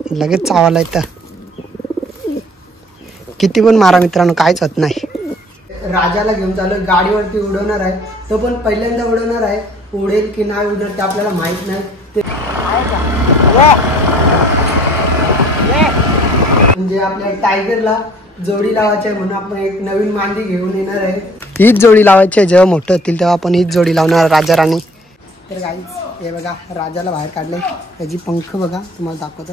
लगेच चावायला येतं. किती पण मारा मित्रांनो, काहीच होत नाही. राजाला घेऊन चालू गाडीवरती उडवणार आहे. तो पण पहिल्यांदा उडवणार आहे. उडेल की नाही उडणार ते आपल्याला माहित नाही. म्हणजे आपल्या टायगरला जोडी लावायची आहे म्हणून आपण एक नवीन मांदी घेऊन येणार आहे. हीच जोडी लावायची आहे. जेव्हा मोठं होतील तेव्हा आपण हीच जोडी लावणार राजा राणी. तर गाईज हे बघा, राजाला बाहेर काढले. त्याची पंख बघा, तुम्हाला दाखवतो.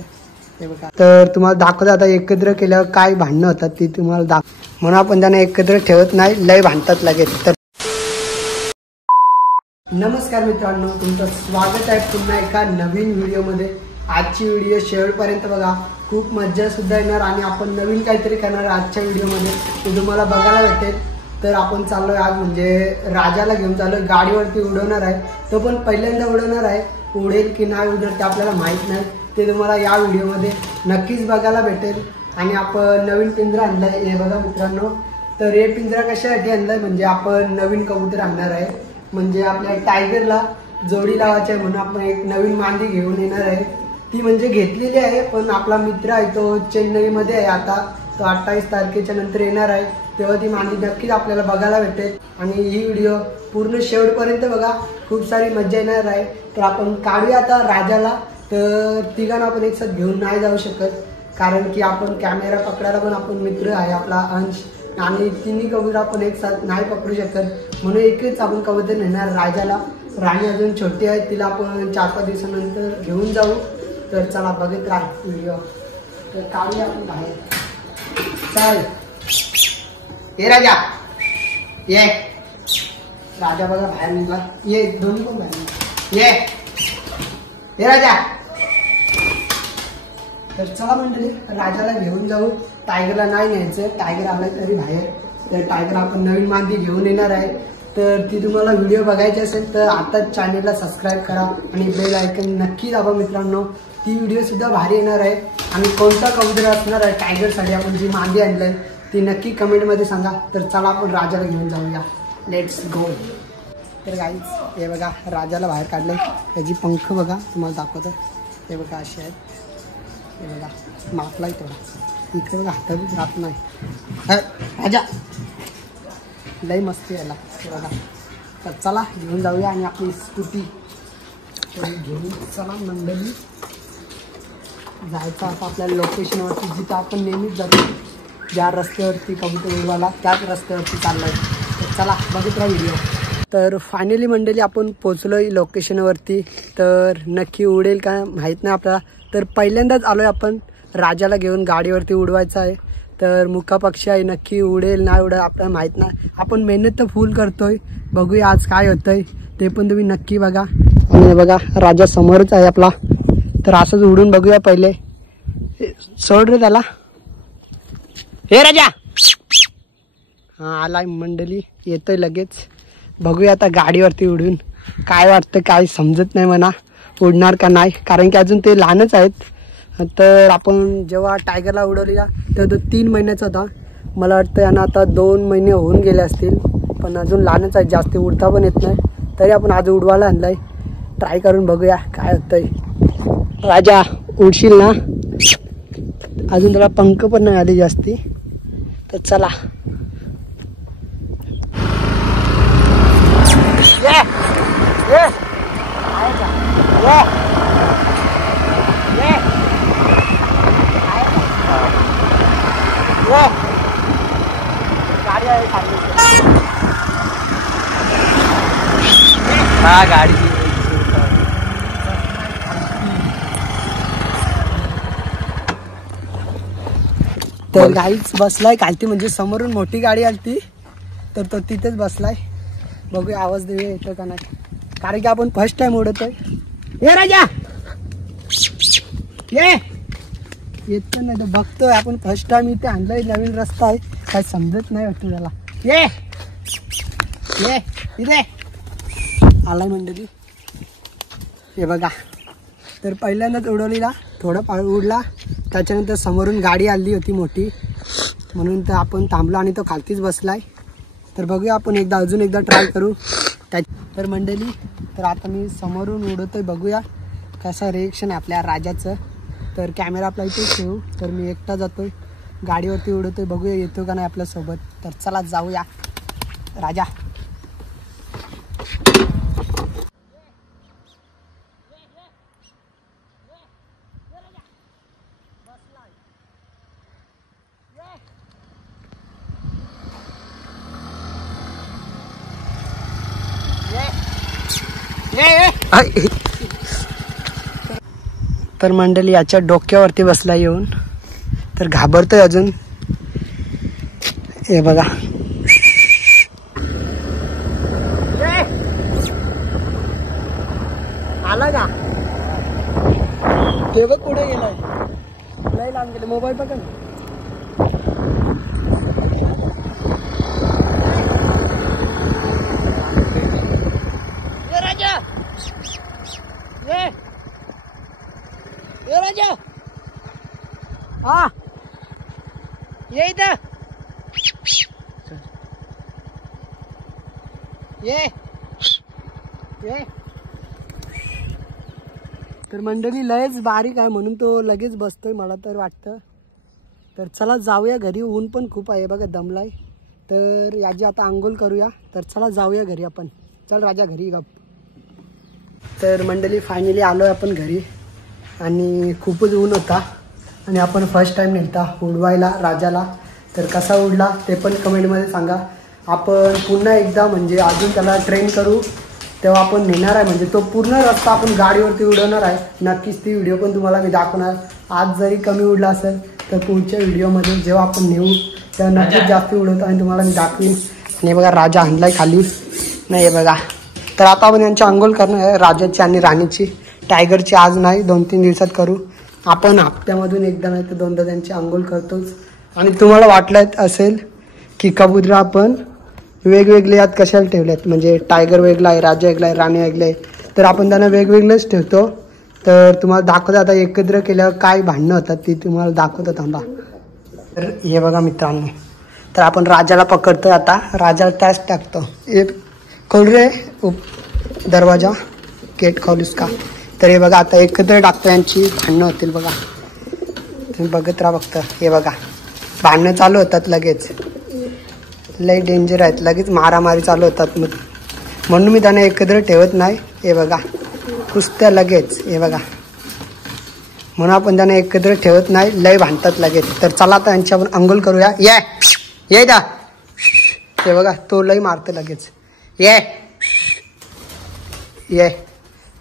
हे बघा, तर तुम्हाला दाखवतो आता एकत्र केल्यावर काय भांडणं होतात ती तुम्हाला म्हणून आपण त्यांना एकत्र ठेवत नाही, लय भांडतात लगेच. तर नमस्कार मित्रांनो, तुमचं स्वागत आहे पुन्हा एका नवीन व्हिडिओमध्ये. आजची व्हिडिओ शेवटपर्यंत बघा, खूप मज्जा सुद्धा येणार आणि आपण नवीन काहीतरी करणार आजच्या व्हिडिओमध्ये, ते तुम्हाला बघायला भेटेल. तर आपण चाललोय आज म्हणजे राजाला घेऊन चाललोय, गाडीवरती उडवणार आहे. तो पण पहिल्यांदा उडवणार आहे. उडेल की नाही उडणार ते आपल्याला माहीत नाही, ते तुम्हाला या व्हिडिओमध्ये नक्कीच बघायला भेटेल. आणि आपण नवीन पिंजरा आणलाय, हे बघा मित्रांनो. तर हे पिंजरा कशासाठी आणलाय म्हणजे आपण नवीन कबूतर आणणार आहे. म्हणजे आपल्या टायगरला जोडी लावायची आहे म्हणून आपण एक नवीन मांदी घेऊन येणार आहे. ती म्हणजे घेतलेली आहे, पण आपला मित्र आहे तो चेन्नईमध्ये आहे आता. तो 28 तारखेच्या नंतर येणार आहे, तेव्हा ती मांदी नक्कीच आपल्याला बघायला भेटेल. आणि ही व्हिडिओ पूर्ण शेवटपर्यंत बघा, खूप सारी मजा येणार आहे. तर आपण काढूया आता राजाला. तर तिघांना आपण एक साथ घेऊन नाही जाऊ शकत, कारण की आपण कॅमेरा पकडायला पण आपण मित्र आहे आपला अंश, आणि तिन्ही कबूतर आपण एक साथ नाही पकडू शकत. म्हणून एकच आपण कबूतर नेणार राजाला. राणी अजून छोटी आहे, तिला आपण 4-5 दिवसानंतर घेऊन जाऊ. तर चला बघत राहा व्हिडिओ. तर काढूया आपण बाहेर. चल ये राजा, ये. राजा बघा बाहेर निघा, ये. दोन्ही पण बाहेर ये. हे राजा. तर चला मंडळी, राजाला घेऊन जाऊ. टायगरला नाही न्यायचं, टायगर आलाय तरी बाहेर. तर टायगर आपण नवीन मांदी घेऊन येणार आहे. तर ती तुम्हाला व्हिडिओ बघायची असेल तर आताच चॅनेलला सबस्क्राईब करा आणि बेल आयकन नक्की दाबा मित्रांनो. ती व्हिडिओ सुद्धा भारी येणार आहे. आणि कोणता कबूतर असणार आहे टायगरसाठी आपण जी मांदी आणली आहे ती नक्की कमेंटमध्ये सांगा. तर चला आपण राजाला घेऊन जाऊया, लेट्स गो. तर गाईज हे बघा, राजाला बाहेर काढले. त्याची पंख बघा, तुम्हाला दाखवतो. हे बघा असे आहेत. हे बघा मापलाय तेवढा, इकडे बघा हातात राहत नाही. राजा लई मस्ती यायला. हे बघा, तर चला घेऊन जाऊया. आणि आपली स्कूटी घेऊन चला मंडळी, जायचं आता आपल्या लोकेशनवरती जिथं आपण नेहमीच जातो. ज्या रस्त्यावरती कबूतर उडवायला त्याच रस्त्यावरती चाललो आहे. तर चला बघत राहा व्हिडिओ. तर फायनली मंडळी आपण पोचलो आहे लोकेशनवरती. तर नक्की उडेल का माहीत नाही आपल्याला. तर पहिल्यांदाच आलो आहे आपण राजाला घेऊन गाडीवरती उडवायचं आहे. तर मुका पक्षी आहे, नक्की उडेल नाही उडेल आपल्याला माहीत नाही. आपण मेहनत तर फुल करतोय, बघूया आज काय होतंय ते पण तुम्ही नक्की बघा. आणि बघा राजा समोरच आहे आपला. तर असंच उडून बघूया पहिले. सोड रे त्याला. हे राजा. हा आलाय मंडळी, येतोय लगेच. बघूया आता गाडीवरती उडून काय वाटतं, काय समजत नाही म्हणा उडणार का नाही, कारण की अजून ते लहानच आहेत. तर आपण जेव्हा टायगरला उडवलेला तेव्हा तो 3 महिन्याचा होता. मला वाटतं यांना आता 2 महिने होऊन गेले असतील, पण अजून लहानच आहे, जास्त उडता पण येत नाही. तरी आपण आज उडवायला आणलाय, ट्राय करून बघूया काय होतंय. राजा उडशील ना, अजून त्याला पंख पण नाही आले जास्ती. तर चला. गाडी आहे हा गाडी. तर गाडीच बसलाय खालती, म्हणजे समोरून मोठी गाडी आलती तर तो तिथेच बसलाय. बघूया आवाज देऊया येतो का नाही, कारण की आपण फर्स्ट टाइम उडवतोय. ये राजा ये. येत नाही तर बघतोय आपण फर्स्ट टाइम इथे आणलंय. नवीन रस्ता आहे, काय समजत नाही वाटतं त्याला. ये ये इथे आलाय मंडळी. हे बघा, तर पहिल्यांदाच उडवलेला, थोडं उडला. त्याच्यानंतर समोरून गाडी आली होती मोठी, म्हणून तर आपण थांबलो आणि तो खालतीच बसलाय. तर बघूया आपण अजून एकदा ट्राय करू. तर मंडळी, तर आता मी समोरून उडवतोय, बघूया कसं रिएक्शन आहे आपल्या राजाचं. तर कॅमेरा आपला इथेच ठेवू. तर मी एकटा जातोय, गाडीवरती उडवतोय, बघूया येतो का नाही आपल्यासोबत. तर चला जाऊया राजा. तर मंडळी याच्या डोक्यावरती बसला येऊन, तर घाबरतोय अजून. हे बघा आला का ते बघ कुठे गेलाय, लय लांब गेले. मोबाईल पकड. राजा ये राजा, हा ये इथं ये. तर मंडळी लयच बारीक आहे म्हणून तो लगेच बसतोय मला तर वाटतं. तर चला जाऊया घरी, ऊन पण खूप आहे बघा, दमलाय. तर याची आता आंघोळ करूया. तर चला जाऊया घरी आपण. चल राजा घरी गप. तर मंडळी फायनली आलोय आपण घरी आणि खूपच ऊन होता आणि आपण फर्स्ट टाइम नेलता उडवायला राजाला. तर कसा उडला ते पण कमेंटमध्ये सांगा. आपण पुन्हा एकदा म्हणजे अजून त्याला ट्रेन करू तेव्हा आपण नेणार आहे, म्हणजे तो पूर्ण रस्ता आपण गाडीवरती उडवणार आहे. नक्कीच ती व्हिडिओ पण तुम्हाला मी दाखवणार. आज जरी कमी उडला असेल तर पुढच्या व्हिडिओमध्ये जेव्हा आपण नेऊ तेव्हा नक्कीच जास्त उडवतो आणि तुम्हाला मी दाखवीन. आणि बघा राजा आणलाय खाली नाही बघा. तर आता आपण यांची आंघोळ करणार आहे, राजाची आणि राणीची. टायगरची आज नाही, 2-3 दिवसात करू. आपण हप्त्यामधून एकदा नाही तर दोनदा त्यांची आंघोळ करतोच. आणि तुम्हाला वाटलं असेल की कबूतर आपण वेगवेगळे यात कशाला ठेवलेत, म्हणजे टायगर वेगळा आहे, राजा वेगळा आहे, राणी वेगळे आहे. तर आपण त्यांना वेगवेगळेच ठेवतो. तर तुम्हाला दाखवतो आता एकत्र केल्यावर काय भांडणं होतात ती तुम्हाला दाखवतो, थांबा. तर हे बघा मित्रांनो, तर आपण राजाला पकडतोय आता, राजाला त्याच टाकतो. एक खोल रे दरवाजा, गेट खोलूस का. तर हे बघा आता एकत्र टाकतो, यांची भांडणं होतील बघा. तुम्ही बघत राहा फक्त. हे बघा भांडणं चालू होतात लगेच, लय डेंजर आहेत, लगेच मारामारी चालू होतात. म्हणून मी त्यांना एकत्र ठेवत नाही. हे बघा कुस्त्या लगेच, हे बघा म्हणून आपण त्यांना एकत्र ठेवत नाही, लय भांडतात लगेच. तर चला आता यांची आपण अंघोळ करूया. ये दा. हे बघा तो लय मारतं लगेच. ये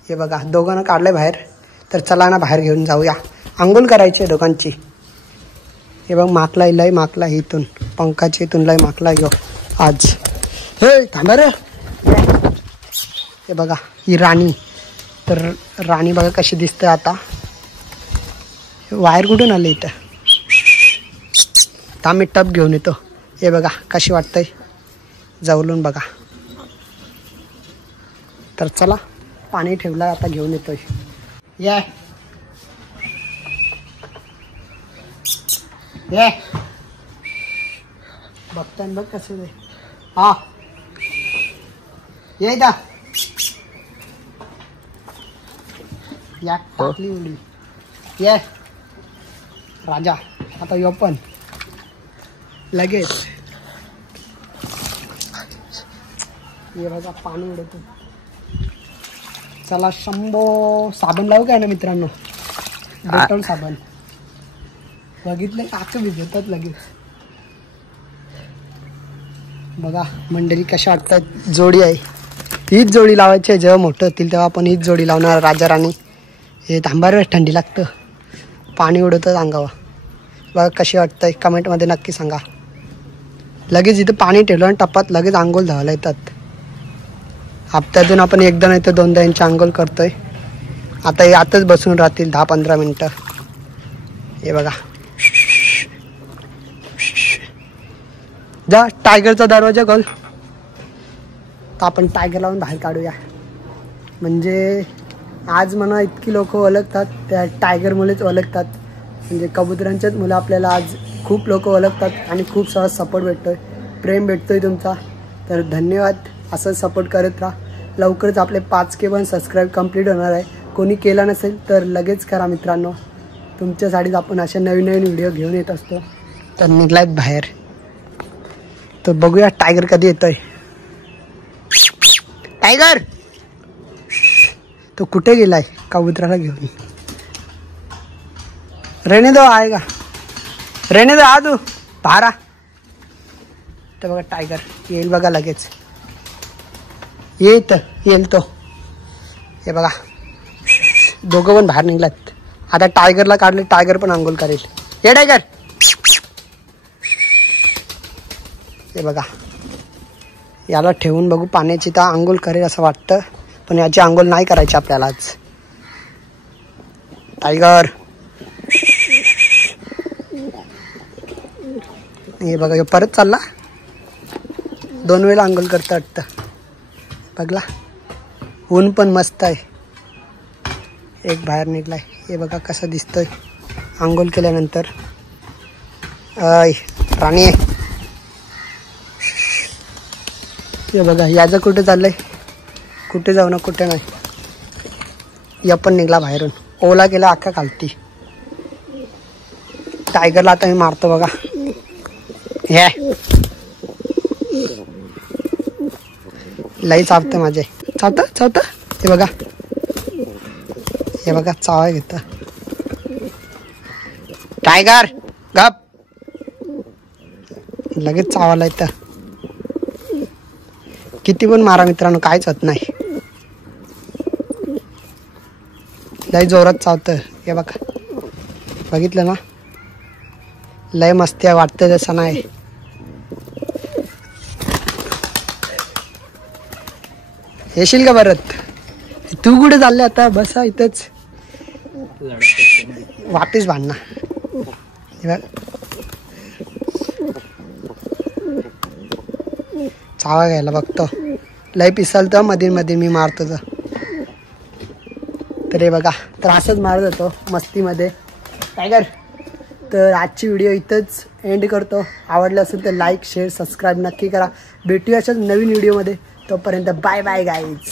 हे बघा दोघांना काढलंय बाहेर. तर चला ना बाहेर घेऊन जाऊया, अंघोळ करायची दोघांची. हे बघ माकला लय माकला इथून, पंखाची इथून लय माकला घेऊ आज. हे थांबा रे. हे बघा ही राणी. तर राणी बघा कशी दिसते आता. वायर कुठून आले इथं, थांब मी टप घेऊन येतो. हे बघा कशी वाटतंय जवळून बघा. तर चला पाणी ठेवलं आता घेऊन येतोय. ये बघताय बघ कसं आहे. हा ये दा या टाकली उडी. ये राजा आता यो पण लगेच. ये बघा पाणी उडत. चला शंभो साबण लावू काय ना मित्रांनो, डेटॉल साबण. बघितलं काच भिजवतात लगेच. बघा मंडळी कशा वाटतात. जोडी आहे, हीच जोडी लावायची आहे. जेव्हा मोठं होतील तेव्हा आपण हीच जोडी लावणार राजा राणी. हे थांबार थंडी लागतं, पाणी उडतं अंगावर. बघा कशी वाटतंय कमेंटमध्ये नक्की सांगा. लगेच इथं पाणी ठेवलं आणि टप्पात लगेच आंघोळ धावायला येतात. हप्त्यातून आपण एकदा नाही तर दोनदा यांची आंघोळ करतोय. आता हे आताच बसून राहतील 10-15 मिनटं. हे बघा जा टायगरचा दरवाजा खोल. तर आपण टायगर लावून बाहेर काढूया. म्हणजे आज म्हणा इतकी लोक ओळखतात, त्या टायगरमुळेच ओळखतात. म्हणजे कबुतरांच्याच मुलं आपल्याला आज खूप लोक ओळखतात आणि खूप सारा सपोर्ट भेटतोय, प्रेम भेटतोय तुमचा. तर धन्यवाद, असं सपोर्ट करत राहा. लवकरच आपले 5K पण सबस्क्राईब कंप्लीट होणार आहे. कोणी केला नसेल तर लगेच करा मित्रांनो. तुमच्यासाठीच आपण अशा नवीन नवीन व्हिडिओ घेऊन येत असतो. तर निघलायत बाहेर. तर बघूया टायगर कधी येतोय. टायगर तो कुठे गेलाय कबुतराला घेऊन. रहने दो आएगा, रहने दो, आ तू बाहेर. तर बघा टायगर येईल बघा लगेच. येईल तो. हे बघा दोघं पण बाहेर निघलात. आता टायगरला काढले, टायगर पण अंघोळ करेल. हे टायगर हे बघा याला ठेवून बघू पाण्याची तर अंघोळ करेल असं वाटतं. पण याची अंघोळ नाही करायची आपल्याला आज. टायगर हे बघा परत चालला. 2 वेळा अंघोळ करतं वाटतं. बघला ऊन पण मस्त आहे. एक बाहेर निघलाय. हे बघा कसं दिसतंय अंघोळ केल्यानंतर. राणी हे बघा याचं कुठे चाललंय. कुठे जाऊ ना कुठे नाही. या पण निघला बाहेरून. ओला गेला अख्खा खालती. टायगरला आता मी मारतो बघा. हे लई चावतं माझे. चावतं हे बघा. हे बघा चावा घेत. टायगर गप. लगेच चावायला येतं. किती पण मारा मित्रांनो काहीच होत नाही. लय जोरात चावतं. हे बघा बघितलं ना. लय मस्ती वाटतं तसं नाही. येशील का परत. तू कुठे चालले आता. बसा इथंच वापिस बांधना. चावा घ्यायला बघतो. लय पिसालतं मध्ये मध्ये मी मारतो तर हे बघा. तर असंच मारत होतो मस्तीमध्ये टायगर. तर आजची व्हिडिओ इथंच एंड करतो. आवडलं असेल तर लाईक शेअर सबस्क्राईब नक्की करा. भेटूया अशाच नवीन व्हिडिओमध्ये. तोपर्यंत बाय बाय गाईज.